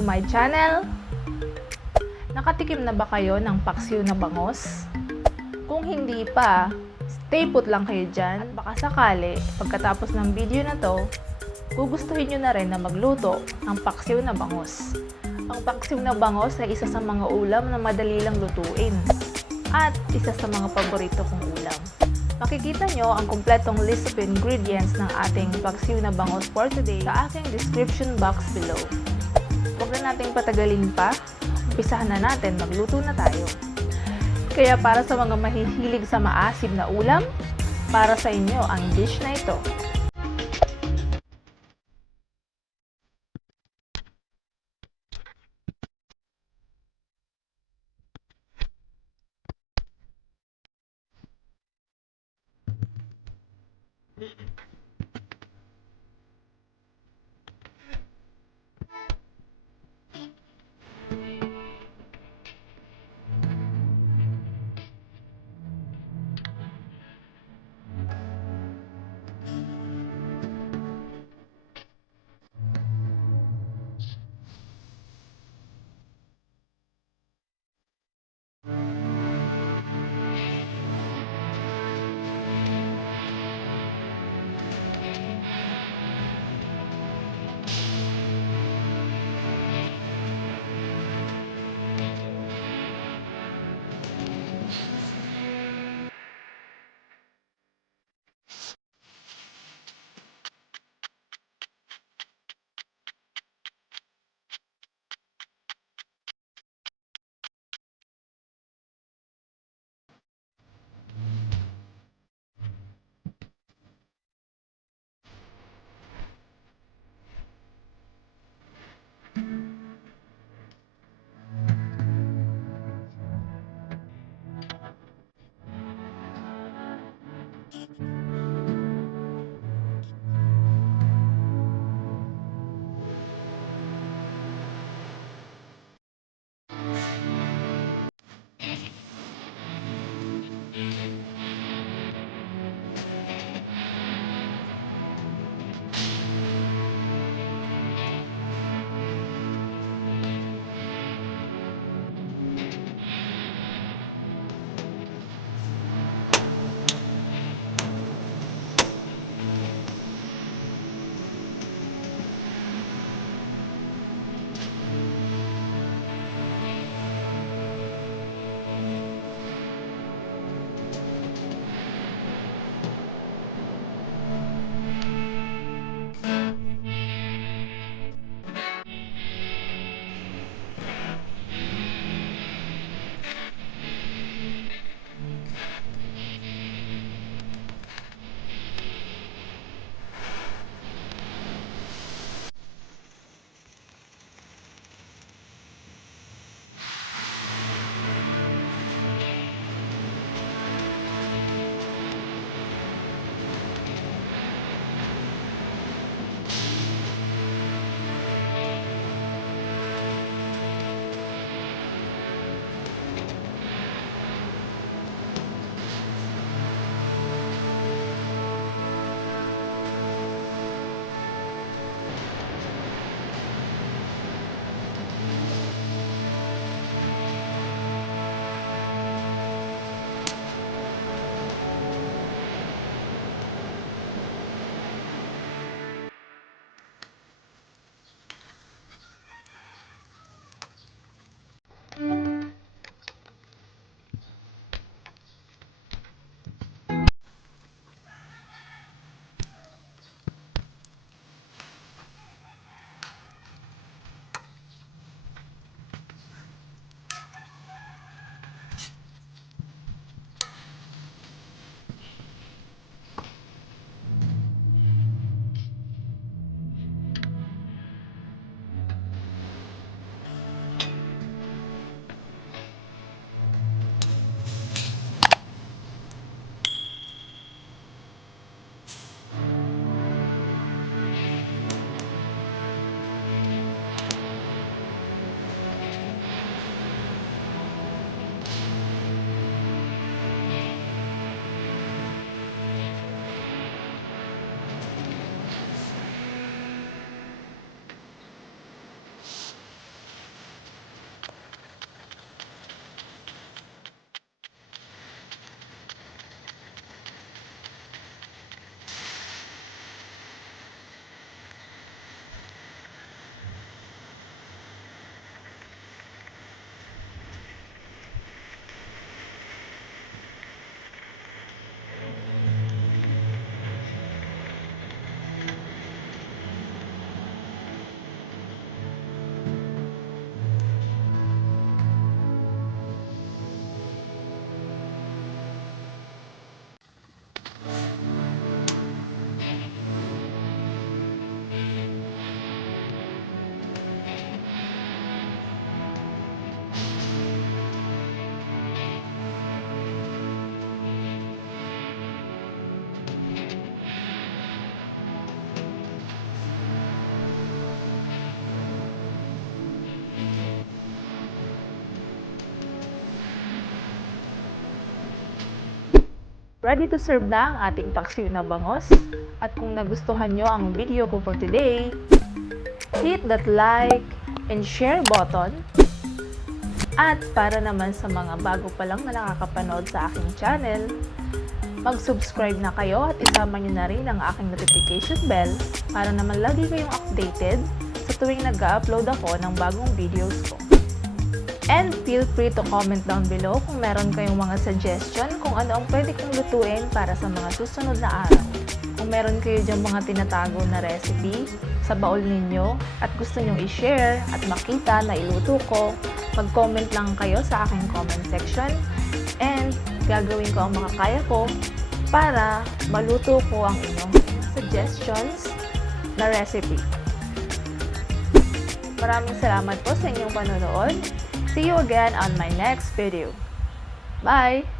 to my channel! Nakatikim na ba kayo ng paksiw na bangos? Kung hindi pa, stay put lang kayo dyan at baka sakali, pagkatapos ng video na to, gugustuhin nyo na rin na magluto ng paksiw na bangos. Ang paksiw na bangos ay isa sa mga ulam na madali lang lutuin at isa sa mga paborito kong ulam. Makikita nyo ang kumpletong list of ingredients ng ating paksiw na bangos for today sa aking description box below. Huwag na nating patagalin pa, umpisahan na natin, magluto na tayo. Kaya para sa mga mahihilig sa maasim na ulam, para sa inyo ang dish na ito. Ready to serve na ang ating paksiw na bangos. At kung nagustuhan nyo ang video ko for today, hit that like and share button. At para naman sa mga bago pa lang na nakakapanood sa aking channel, mag-subscribe na kayo at isama nyo na rin ang aking notification bell para naman lagi kayong updated sa tuwing nag-upload ako ng bagong videos ko. And feel free to comment down below kung meron kayong mga suggestion kung ano ang pwede kong lutuin para sa mga susunod na araw. Kung meron kayo dyan mga tinatago na recipe sa baul ninyo at gusto nyong i-share at makita na iluto ko, mag-comment lang kayo sa aking comment section and gagawin ko ang makakaya ko para maluto ko ang inyong suggestions na recipe. Maraming salamat po sa inyong panonood. See you again on my next video. Bye!